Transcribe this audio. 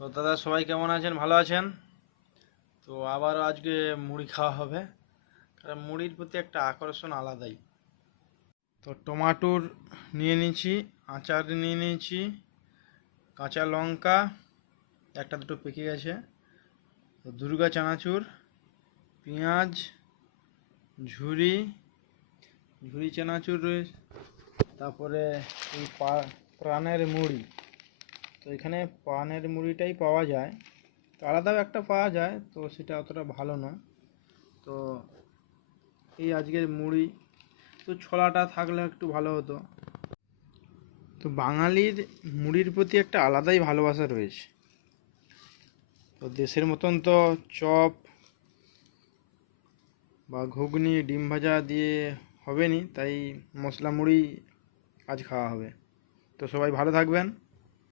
তো দাদা সবাই কেমন আছেন? ভালো আছেন? তো আবারও আজকে মুড়ি খাওয়া হবে, কারণ মুড়ির প্রতি একটা আকর্ষণ আলাদাই। তো টমাটোর নিয়ে নিয়েছি, আচার নিয়ে নিয়েছি, কাঁচা লঙ্কা একটা দুটো পেকে গেছে, তো দুর্গা চানাচুর, পেঁয়াজ, ঝুরি ঝুরি চানাচুর রয়েছে, তারপরে এই প্রাণের মুড়ি। তো এখানে প্রাণের মুড়িটাই পাওয়া যায়, তো আলাদাও একটা পাওয়া যায়, তো সেটা অতটা ভালো নয়। তো এই আজকের মুড়ি, তো ছোলাটা থাকলে একটু ভালো হতো। তো বাঙালির মুড়ির প্রতি একটা আলাদাই ভালোবাসা রয়েছে। তো দেশের মতন তো চপ বা ঘুগনি ডিম ভাজা দিয়ে হবে নি, তাই মশলা মুড়ি আজ খাওয়া হবে। তো সবাই ভালো থাকবেন।